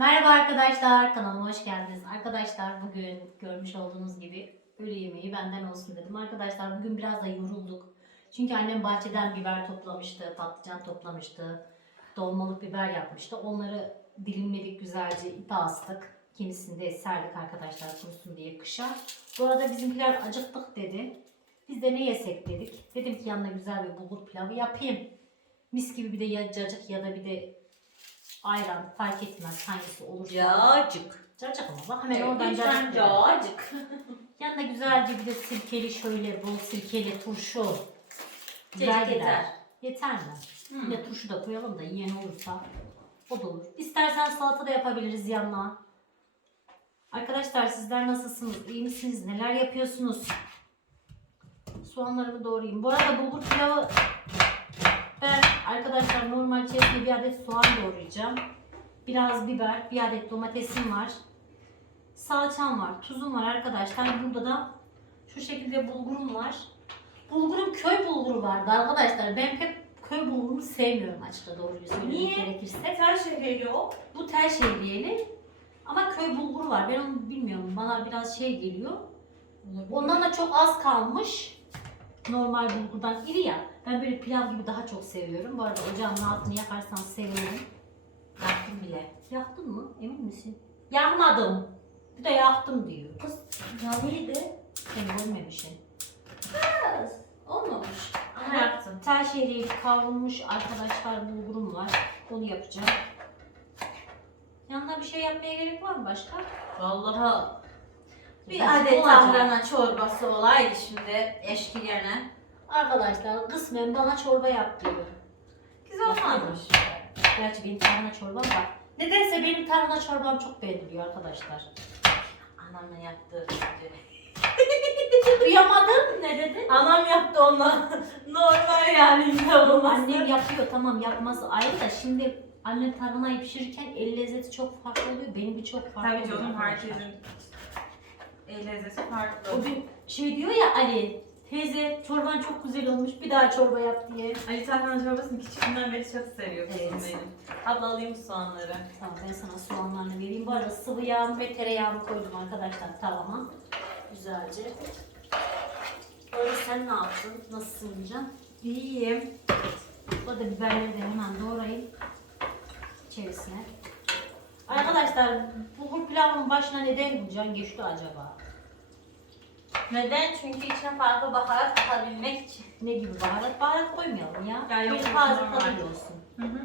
Merhaba arkadaşlar, kanalıma hoş geldiniz. Arkadaşlar bugün görmüş olduğunuz gibi öğle yemeği benden olsun dedim. Arkadaşlar bugün biraz da yorulduk. Çünkü annem bahçeden biber toplamıştı, patlıcan toplamıştı, dolmalık biber yapmıştı. Onları dilimledik güzelce, ipe astık. Kimisini de serdik arkadaşlar kurusun diye kışa. Bu arada bizimkiler acıktık dedi. Biz de ne yesek dedik. Dedim ki yanına güzel bir bulgur pilavı yapayım. Mis gibi bir de ya cacık ya da bir de ayran fark etmez hangisi olursa. Cacık. Cacık ama bak hemen Evet, oradan cacık. cacık. Yanına güzelce bir de sirkeli şöyle bol sirkeli turşu. Güzel Cacık gider. yeter. Mi? Hmm. Bir de turşu da koyalım da yiyen olursa o da olur. İstersen salata da yapabiliriz yanına. Arkadaşlar sizler nasılsınız? İyi misiniz? Neler yapıyorsunuz? Soğanlarımı doğrayayım. Bu arada bulgur pilavı ben arkadaşlar normal içerisinde bir adet soğan doğrayacağım. Biraz biber, bir adet domatesim var. Salçam var, tuzum var arkadaşlar. Burada da şu şekilde bulgurum var. Bulgurum köy bulguru vardı arkadaşlar. Ben pek köy bulgurunu sevmiyorum açıkça doğruyu söylemek Niye? gerekirse. Şey veriyor o. Bu tel şehriyeli ama köy bulguru var. Ben onu bilmiyorum. Bana biraz şey geliyor. Ondan da çok az kalmış. Normal bulgurdan iri ya. Ben böyle pilav gibi daha çok seviyorum. Bu arada ocağın altını yakarsan sevinirim. Yaptım bile. Yaktın mı? Emin misin? Yakmadım. Bir de yaktım diyor. Kız yanlıydı. Sen görmemişsin. Kız. Olmamış. Ama yaptım. Tel şehriyeli kavrulmuş arkadaşlar bulgurum var. Onu yapacağım. Yanına bir şey yapmaya gerek var mı başka? Vallahi bir adet tahrana çorbası olaydı şimdi eşkiyene. Arkadaşlar kısmen bana çorba yap diyor. Güzel olmamış. Gerçi benim tarhana çorbam var. Nedense benim tarhana çorbam çok beğeniliyor arkadaşlar. Anamla yaptı. Duyamadım ne dedin? Anam yaptı onunla. Normal yani inanılmaz. Annem yapıyor tamam yapması ayrı da şimdi annem tarhanayı pişirirken el lezzeti çok farklı oluyor. Benimki çok farklı Tabii oluyor canım arkadaşlar. herkesin el lezzeti farklı. O gün şey diyor ya Ali teyze çorban çok güzel olmuş bir daha çorba yap diye. Ali Tarkan çorbasını küçüklüğünden beri çok seviyor kızım Evet. benim. Abla alayım soğanları. Tamam ben sana soğanlarını vereyim. Bu arada sıvı yağımı ve tereyağımı koydum arkadaşlar tavama. Güzelce. Böyle sen ne yaptın? Nasılsın diyeceğim. İyiyim. Bu arada biberleri de hemen doğrayayım. içerisine. Arkadaşlar bulgur pilavının başına neden Gülcan geçti acaba? Neden? Çünkü içine farklı baharat katabilmek için. Ne gibi baharat? Baharat koymayalım ya. Ya yok, Bir taze normal. tadı olsun. Hı hı.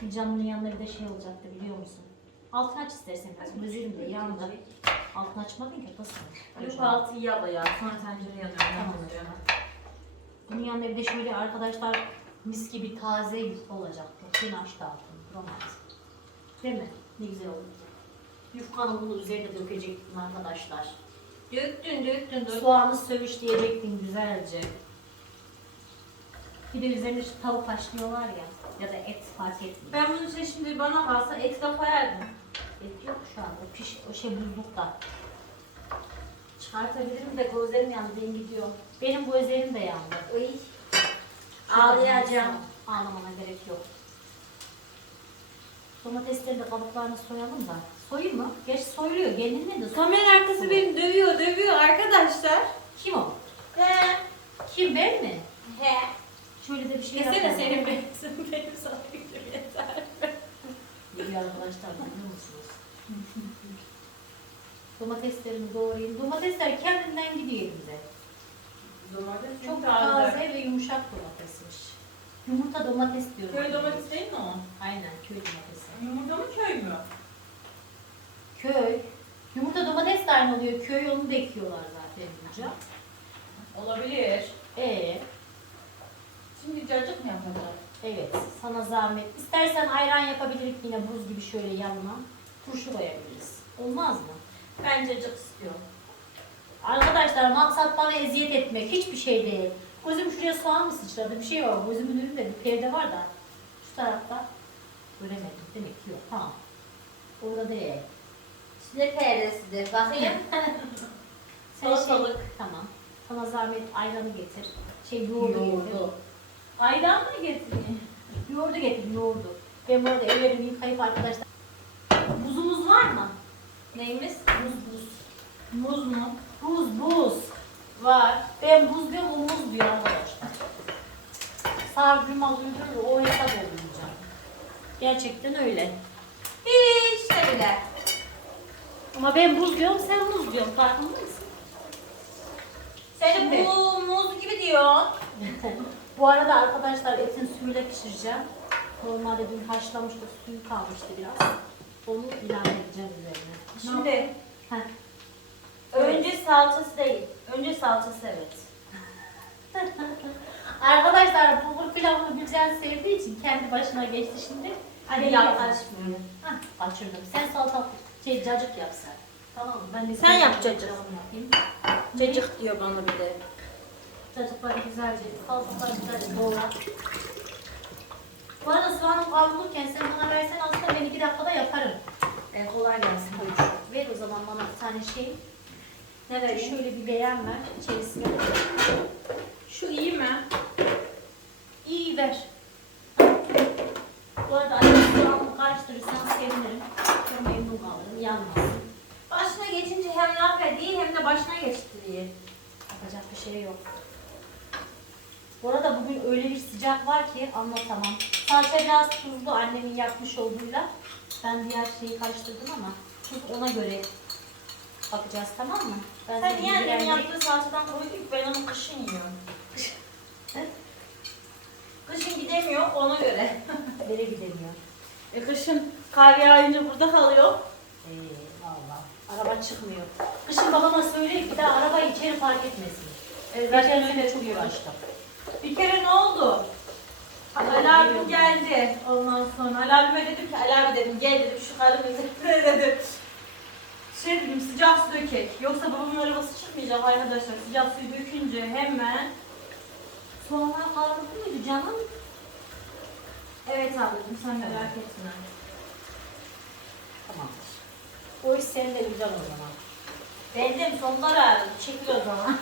Gülcan'ın yanında bir de şey olacaktı biliyor musun? Altını aç istersen kızım. Üzerim de yanında. Altını açmadın ki kızım. Yok altı iyi abla ya. Sonra tencere yanıyor. Tamam zaman. Bunun yanında bir de şöyle arkadaşlar mis gibi taze olacaktı. Yine açtı altını. Kuramaz. Değil mi? Ne güzel oldu. Yufkanın bunu üzerine dökecektin arkadaşlar. Döktün döktün döktün. Soğanı sövüşleyecektin güzelce. Bir de üzerine şu tavuk haşlıyorlar ya. Ya da et fark etmiyor. Ben bunun için şimdi bana kalsa et de koyardım. Et yok şu anda. Piş, o şey buzlukta. Çıkartabilirim de gözlerim yandı benim gidiyor. Benim gözlerim de yandı. Ay. Ağlayacağım. Ağlamana gerek yok. Domatesleri de kabuklarını soyalım da. Soyayım mı? Gerçi soyuluyor. Kendine de soy. Kamera arkası beni dövüyor dövüyor arkadaşlar. Kim o? He. Kim ben mi? He. Şöyle de bir şey yapalım. senin benim, senin benim sana fikrim yeter. İyi arkadaşlar biliyor musunuz? Domateslerimi doğrayayım. Domatesler kendinden gidiyor elimde. Domates Çok taze ve yumuşak domatesmiş. Yumurta domates diyorum. Köy domates değil mi o? Aynen köy domatesi. Yumurta mı köy mü? Köy. Yumurta domates de aynı oluyor. Köy onu da ekiyorlar zaten bunca. Olabilir. Ee, Şimdi cacık mı yapacağız? evet sana zahmet. İstersen ayran yapabiliriz yine buz gibi şöyle yanına. Turşu koyabiliriz. Olmaz mı? Ben cacık istiyorum. Arkadaşlar maksat bana eziyet etmek. Hiçbir şey değil. Gözüm şuraya soğan mı sıçradı? Bir şey yok. Gözümün önünde bir perde var da. Şu tarafta. Göremedim. Demek ki yok. Tamam. Orada değil. Ne perdesidir bakayım. Sen şey, Salatalık. tamam. Sana zahmet ayranı getir. Şey yoğurdu, getir. Ayran mı getireyim? Yoğurdu getir yoğurdu. Ben bu arada ellerimi yıkayıp arkadaşlar buzumuzu Neyimiz? Buz buz. Muz mu? Buz buz. Var. Ben buz diyorum o muz diyor arkadaşlar. Sargım alıyordur o hesap olmayacak. Gerçekten öyle. Hiç de bile. Ama ben buz diyorum sen muz diyorsun farkında mısın? Seni Şimdi. bu muz gibi diyor. Bu arada arkadaşlar etin suyuyla pişireceğim. Normalde dün haşlamıştık suyu kalmıştı biraz. Onu ilave edeceğim üzerine. Şimdi Heh. önce salçası değil. Önce salçası evet. Arkadaşlar bulgur pilavını Gülcan sevdiği için kendi başına geçti şimdi. Hadi Benim yap. karışmıyor. Hah kaçırdım. Sen salata şey cacık yap sen. Tamam mı? Ben de Sen yap cacık. yapayım. Cacık diyor bana bir de. Cacıkları güzelce, salataları güzelce doğra. Bu arada soğanı kavrulurken sen bana versen aslında ben iki dakikada yaparım. E, kolay gelsin. Ver o zaman bana bir tane şey. Ne vereyim? Şöyle bir beğen ver içerisine. Şu iyi mi? İyi ver. Bu arada anne soğanı karıştırırsan sevinirim. Çok memnun kalırım. Yanmasın. Başına geçince hem laf ediyor hem de başına geçtiriyor. Yapacak bir şey yok. Bu arada bugün öyle bir sıcak var ki anlatamam. Salça biraz tuzlu annemin yapmış olduğuyla. Ben diğer şeyi karıştırdım ama tuz ona göre bakacağız tamam mı? Ben Sen niye annemin yaptığı salçadan koydun ki ben onu kışın yiyorum. kışın gidemiyor ona göre. Nereye gidemiyor? E kışın kar yağınca burada kalıyor. Ee, valla. Araba çıkmıyor. Kışın babama söyleyip bir daha arabayı içeri park etmesin. E, Geçen zaten sene öyle çok uğraştım. Bir kere ne oldu? Ali abim geldi ondan sonra. Abime dedim ki Ali abi dedim gel dedim şu karımı üzerine dedim. Şey dedim sıcak su dökek. Yoksa babamın arabası çıkmayacak arkadaşlar. Sıcak suyu dökünce hemen. Soğanlar kavruldu muydu canım? Evet ablacığım sen merak etme. Tamamdır. O iş senin de güzel o zaman. Benim sonlar ağrıdı. Çekil o zaman.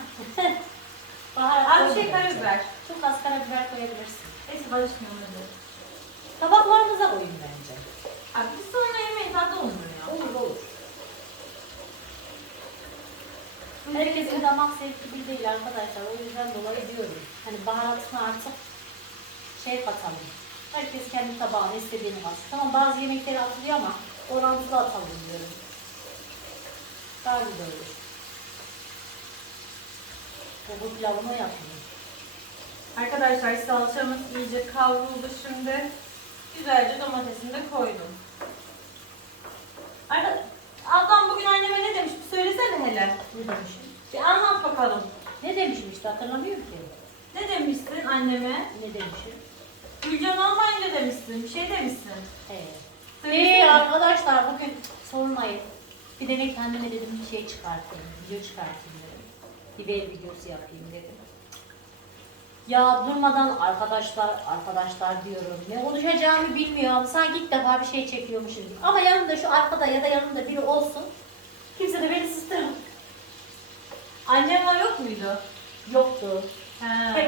Baharat Az koy şey karabiber. Çok az karabiber koyabilirsin. Neyse karışmıyorum hadi. Tabaklarınıza koyun bence. Abi biz sonra yemeği tadı olmuyor ya. Olur olur. Herkesin damak zevki bir değil arkadaşlar. O yüzden dolayı diyorum. Hani baharatını artık şey katalım. Herkes kendi tabağına istediğini katsın. Tamam bazı yemekleri atılıyor ama orantılı atalım diyorum. Daha güzel olur. Bu pilavını yapayım. Arkadaşlar salçamız iyice kavruldu şimdi. Güzelce domatesini de koydum. Arka... Ablam bugün anneme ne demiş? Bir söylesene hele. Ne demişim? Bir anlat bakalım. Ne demişim işte hatırlamıyorum ki. Ne demişsin anneme? Ne demişim? Gülcan olmayınca demişsin. Bir şey demişsin. Evet. Söylesene. Ee, arkadaşlar bugün sormayın. Bir de kendime dedim bir şey çıkartayım, video çıkartayım dedim. Biber videosu yapayım dedim. Ya durmadan arkadaşlar, arkadaşlar diyorum. Ne konuşacağımı bilmiyorum. Sanki ilk defa bir şey çekiyormuşum gibi. Ama yanımda şu arkada ya da yanımda biri olsun. Kimse de beni susturmaz. Annem var yok muydu? Yoktu. He.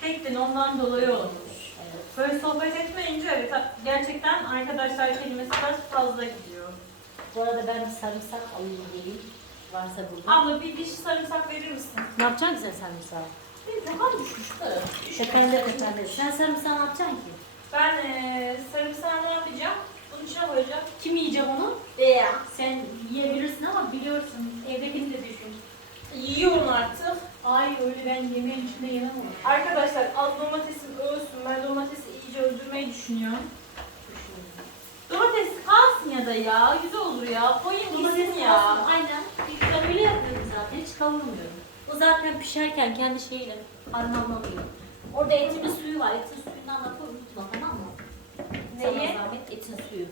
Tektin ondan dolayı olmuş. Böyle sohbet etmeyince evet gerçekten arkadaşlar kelimesi biraz fazla gidiyor. Bu arada ben bir sarımsak alayım geleyim. Varsa burada. Abla bir diş sarımsak verir misin? Ne yapacaksın sen sarımsağı? Benim kafam düşmüştü. Tepende tepende. Sen sarımsağı ne yapacaksın ki? Ben eee sarımsağı ne yapacağım? Bunun içine koyacağım. Kim yiyecek onu? Veya Sen yiyebilirsin ama biliyorsun evdekini de düşün. yiyorum artık. Ay öyle ben yemeğin içinde yemem onu. Arkadaşlar az domatesim ölsün. Ben domatesi iyice öldürmeyi düşünüyorum. Domates kalsın ya da ya. Güzel olur ya. Koyun gitsin ya. Aynen. Ben öyle yapıyorum zaten. Hiç kavurmuyorum. O zaten pişerken kendi şeyiyle harmanlanıyor. Orada etimin suyu var. Etin suyundan da koy unutma tamam mı? Neyi? Sana zahmet etin suyu.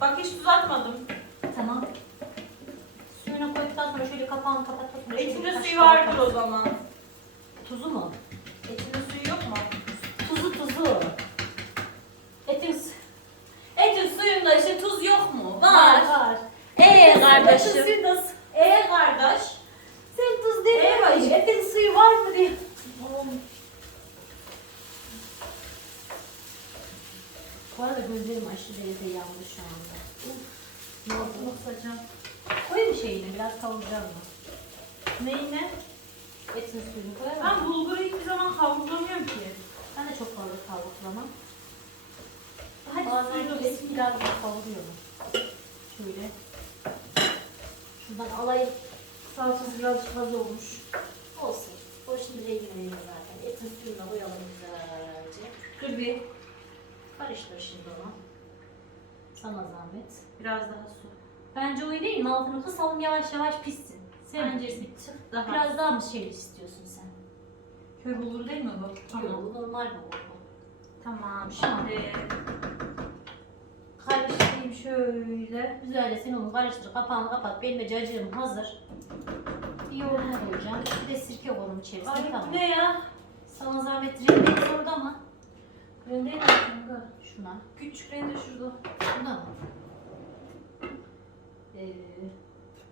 Bak hiç atmadım. Tamam. Suyuna koyduktan sonra şöyle kapağını Etinde bir suyu vardır o zaman. Tuzu mu? Etinde suyu yok mu? Tuzu tuzu. Etin Etin suyunda işte tuz yok mu? var. Var. Ee Kardeşim. Etin suyunda su- Ee kardeş. Sen tuz Ee, demiyor musun? Etin suyu var mı diye. Bu arada gözlerim aşırı derecede yandı şu anda. Uf, Ne oldu? Bakacağım. biraz kavuracağım mı? Neyine? Etin suyunu koyalım. Ben bulguru hiçbir zaman kavuramıyorum ki. Ben de çok fazla kavurlamam. Hadi Bazen suyunu etin biraz daha kavuruyorum. Şöyle. Şuradan alayım. Salçası birazcık fazla olmuş. Olsun. O şimdi rengi veriyor zaten. Etin suyuna koyalım güzelce. Dur bir. Karıştır şimdi onu. Sana zahmet. Biraz daha su. Bence öyle değil mi? Altını kısalım yavaş yavaş pişsin. Sen Bence bir tık daha. Biraz daha mı şey istiyorsun sen? Köy bulguru değil mi bu? Tamam. Bu normal oldu. Tamam şimdi karıştırayım şöyle. Güzelce sen onu karıştır. Kapağını kapat. Benim de cacığım hazır. Bir yoğurma koyacağım. Bir de sirke koyalım içerisine. Ay tamam. bu ne ya? Sana zahmet rendeyi sordu ama. Rende ne kanka? Şuna. Küçük rende şurada. Şuna mı? Ee,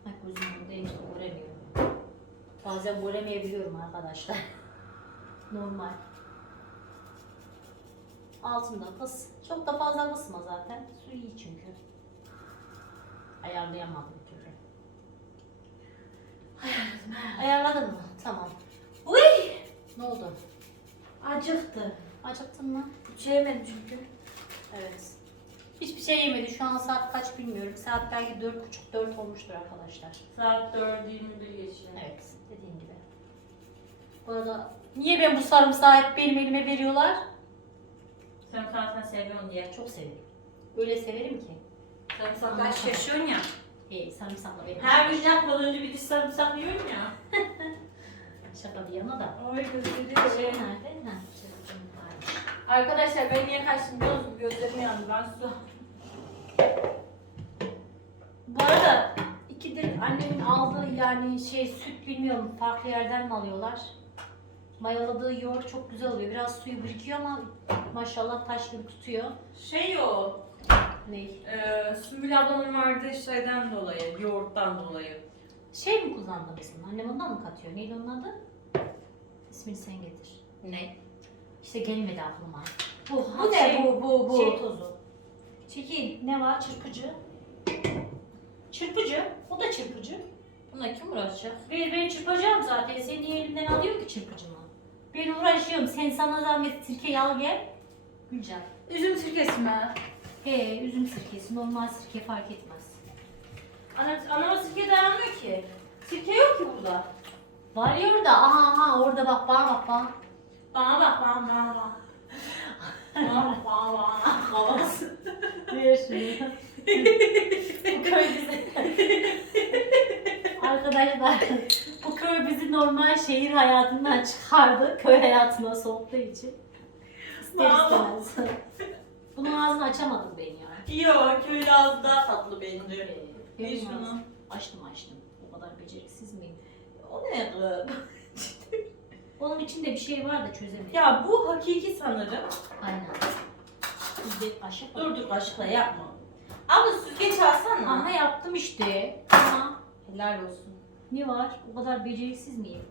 bak gözüm değişti. Göremiyorum. Bazen göremeyebiliyorum arkadaşlar. Normal. Altında kıs. Çok da fazla kısma zaten. Su iyi çünkü. Ayarlayamadım türlü. Ayarladın mı? Tamam. Uy! Ne oldu? Acıktı. Acıktın mı? Hiç yemedim çünkü. Evet. Hiçbir şey yemedi. Şu an saat kaç bilmiyorum. Saat belki dört buçuk dört olmuştur arkadaşlar. Saat 4.21 geçiyor. Evet. Dediğim gibi. Bu arada niye ben bu sarımsağı hep benim elime veriyorlar? Sen zaten seviyorsun diye. Çok severim. Öyle severim ki. Sarımsaklar şaşıyorsun ya. Hey, sarımsakla benim. Her gün yapmadan önce bir diş sarımsak yiyorsun ya. Şaka bir yana da. Ay Şey gözleri nerede? Ha, var. Arkadaşlar ben niye kaçtım biliyor musunuz? Gözlerim yandı ben su. Bu arada ikidir annemin aldığı yani şey süt bilmiyorum farklı yerden mi alıyorlar? Mayaladığı yoğurt çok güzel oluyor. Biraz suyu birikiyor ama maşallah taş gibi tutuyor. Şey o, Ney? e, Sümbül ablamın verdiği şeyden dolayı, yoğurttan dolayı. Şey mi kullandınız bunu? Annem ondan mı katıyor? Neydi onun adı? İsmini sen getir. Ne? İşte gelmedi aklıma. Bu, Bu ne bu bu bu? Şey tozu. Çekil. Ne var? Çırpıcı. Çırpıcı. O da çırpıcı. Buna kim uğraşacak? Ben, ben çırpacağım zaten. Sen niye elimden alıyor ki çırpıcımı? Ben uğraşıyorum. Sen sana zahmet sirkeyi al gel. Gülcan. Üzüm sirkesi mi? He, üzüm sirkesi. Normal sirke fark etmez. Ana, anama sirke dayanmıyor ki. Sirke yok ki burada. Var ya orada. Aha aha orada bak bana bak bana. Bana bak, bana bana bak. Bana bak, bana bana. Havası. Ver şunu. bu köy bizi... Arkadaşlar bu köy bizi normal şehir hayatından çıkardı. Köy hayatına soktuğu için. İster istemez. Bunun ağzını açamadım ben ya. Yok, köylü ağzı daha tatlı bence. Ee, benim şunu. ağzım- Açtım açtım. O kadar beceriksiz miyim? O ne kız? Onun içinde bir şey var da çözemedim. Ya bu hakiki sanırım. Aynen. De aşık Dur dur kaşıkla yapma. Abla süzgeç alsana. Aha yaptım işte. Aha. Helal olsun. Ne var? O kadar beceriksiz miyim?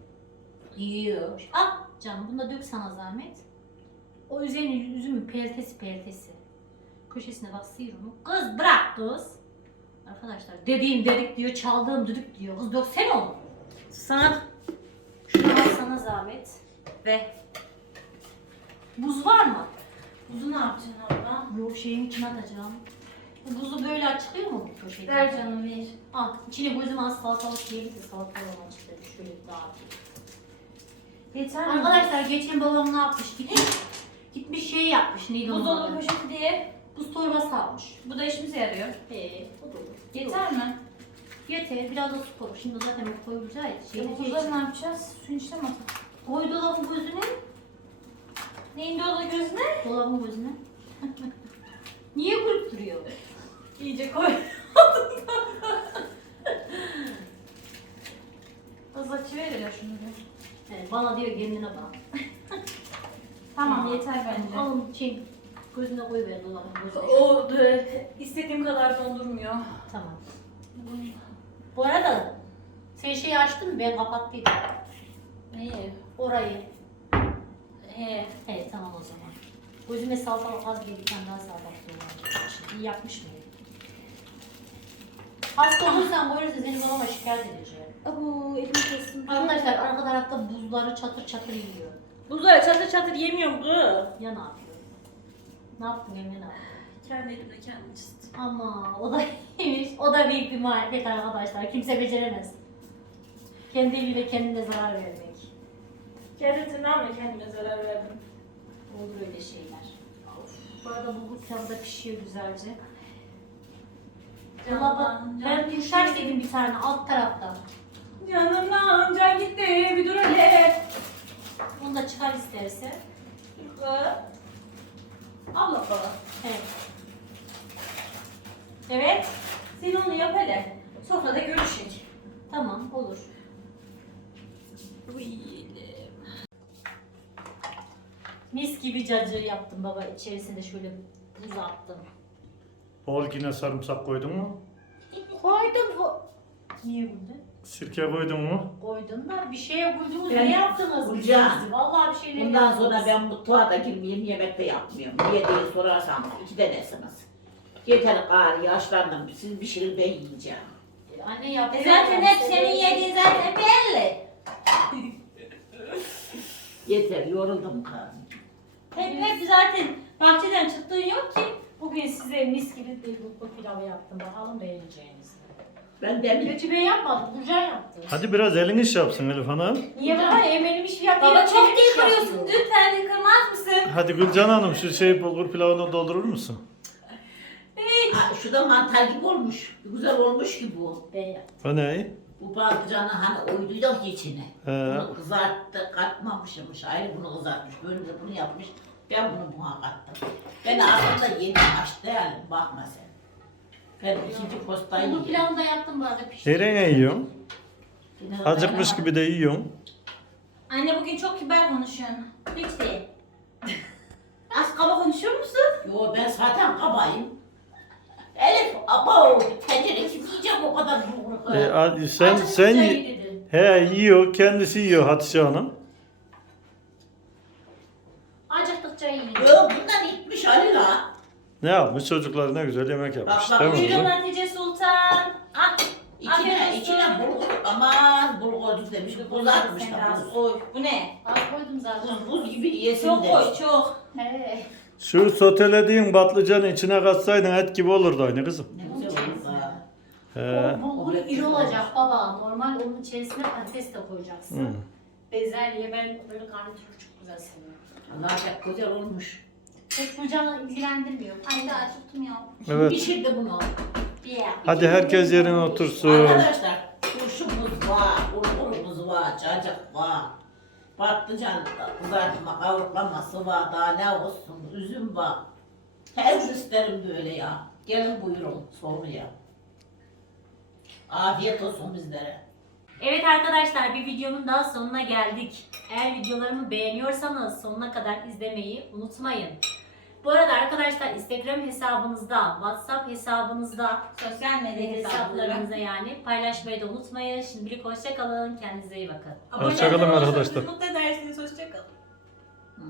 Yiyor. Al canım bunu da dök sana zahmet. O üzerine üzümün peltesi peltesi. Köşesine bak sıyır onu. Kız bırak kız. Arkadaşlar dediğim dedik diyor, çaldığım düdük diyor. Kız döksene onu. Sana al sana zahmet. ve Buz var mı? buzu ne yapacaksın abla? Yok şeyin içine atacağım. Bu buzu böyle açılıyor mu bu köşede? Ver canım ver. Al içine gözüm az salatalık yiyelim de salatalık açıkları şöyle dağıtayım. Yeter mi? Arkadaşlar geçen babam ne yapmış? Gitmiş, gitmiş şey yapmış. Neydi onun Buzdolabı adı? poşeti diye. Buz torbası almış. Bu da işimize yarıyor. Ee, o da olur. Yeter mi? Yeter. Biraz da su koy. Şimdi zaten bu koyulacağı. Şey, buzları ne yapacağız? Suyun içine mi atalım? Koy dolabın gözüne. Neyin dolu gözüne? Dolabın gözüne. Niye kurup duruyor? İyice koy. Az açıverir ya şunu bir. Yani bana diyor kendine bak. Tamam yeter bence. Alın şey gözüne koyuver dolabın gözüne. O istediğim kadar dondurmuyor. Tamam. Bu arada sen şeyi açtın mı? Ben kapattıydım. Neyi? Orayı. He. Evet tamam o zaman. Gözüme salatalık az bir tane daha salatalık koyacağım. İyi yapmış mıyım? Hasta olursan böylese seni babama şikayet edeceğim. Abo elimi kesin. Arkadaşlar arka tarafta buzları çatır çatır yiyor. Buzlara çatır çatır yemiyorum bu. Ya ne yapıyor? Ne yaptın Emine ne yaptın? Kendi elimle kendim çizdim. Ama o da iyiymiş. O da büyük bir marifet arkadaşlar. Kimse beceremez. Kendi eliyle kendine zarar vermek. Kendi tırnağımla kendime zarar verdim. Olur öyle şeyler. Bu arada bulgur pilavı da pişiyor güzelce. Dolaba, ben turşaş dedim bir tane alt tarafta. Yanımdan can gitti bir dur hele. Onu da çıkar isterse. Dur kız. Abla baba. Evet. Evet. Sen onu yap hele. Sofrada görüşecek. Tamam olur. Mis gibi cacığı yaptım baba. İçerisine şöyle buz attım. Bol yine sarımsak koydun mu? Koydum bu. Niye burada? Sirke koydun mu? Koydum da bir şeye koydunuz. Ben- Ne yaptınız? Hocam, siz? Vallahi bir şeyler Bundan yaptınız. sonra ben mutfağa da girmeyeyim, yemek de yapmıyorum. Niye diye sorarsanız iki tanesiniz. Yeter gari, yaşlandım. Siz bir şey ben yiyeceğim. Anne yapıyor. E zaten hep senin yediğin zaten belli. Yeter, yoruldum karım. Hep hep zaten bahçeden çıktığın yok ki. Bugün size mis gibi bir bulgur pilavı yaptım. Bakalım beğeneceğiniz. Ben demin Kötü ben yapmadım. Burcan yaptı. Hadi biraz elin iş yapsın Elif Hanım. Niye baba? Emelim iş yap. Baba çok değil iş kırıyorsun. yapıyor. Lütfen kırmaz mısın? Hadi Gülcan Hanım şu şey bulgur pilavını doldurur musun? Şu da mantar gibi olmuş. Güzel olmuş ki bu. Yaptım. O ne? Bu patlıcanı hani oyduyduk içine. He. Bunu kızarttı, katmamışmış. Ayrı bunu kızartmış. Böyle de bunu yapmış. Ben bunu buna kattım. Ben aslında yeni aç değilim. Bakma sen. Ben ikinci postayı yiyeyim. pilavını da yaptım bu arada pişti. Nereye yiyorsun? Acıkmış gibi de yiyorsun. Anne bugün çok kibar konuşuyorsun. Hiç değil. Az kaba konuşuyor musun? Yo ben zaten kabayım. Elif, abo, tencere kim yiyeceğim o kadar bulgur. E, a- sen Acıkınca sen iyi dedin. he yiyor, kendisi yiyor Hatice Hanım. Acıktıkça iyi. Yo bundan gitmiş Ali la. Ne yapmış? Çocuklar ne güzel yemek yapmış. Bak, bak, Değil mi Buyurun kızım? Hatice Sultan. Ah. İçine, Afiyet içine bulgur, aman bulgurcuk demiş, Sen da biraz buz. koy. Bu ne? Az koydum zaten. Buz, buz gibi yesin Çok demiş. koy çok. He. Şu sotelediğin patlıcanı içine katsaydın et gibi olurdu aynı kızım. Ne güzel olmuş ha. He. O bulgur Omlet iri gibi olacak baba. Normal onun içerisine patates de koyacaksın. Hı. Bezelye ben böyle karnıyarık çok güzel seviyorum. Allah çok güzel olmuş. Pek Gülcan'ı ilgilendirmiyor. Ay da acıktım ya. Evet. Pişirdi bunu. Bir yer. Hadi herkes yerine otursun. Arkadaşlar turşumuz var, bulgurumuz var, cacık var. Patlıcan kızartma, kavurlaması var, daha olsun, üzüm var. Her şey isterim böyle ya. Gelin buyurun soruya. Afiyet olsun bizlere. Evet arkadaşlar bir videomun daha sonuna geldik. Eğer videolarımı beğeniyorsanız sonuna kadar izlemeyi unutmayın. Bu arada arkadaşlar Instagram hesabınızda, WhatsApp hesabınızda, Sosyal medya ve hesaplarım. hesaplarınıza yani paylaşmayı da unutmayın. Şimdilik hoşçakalın. Kendinize iyi bakın. Hoşça kalın arkadaşlar. Mutlu edersiniz. Hoşçakalın. Hı.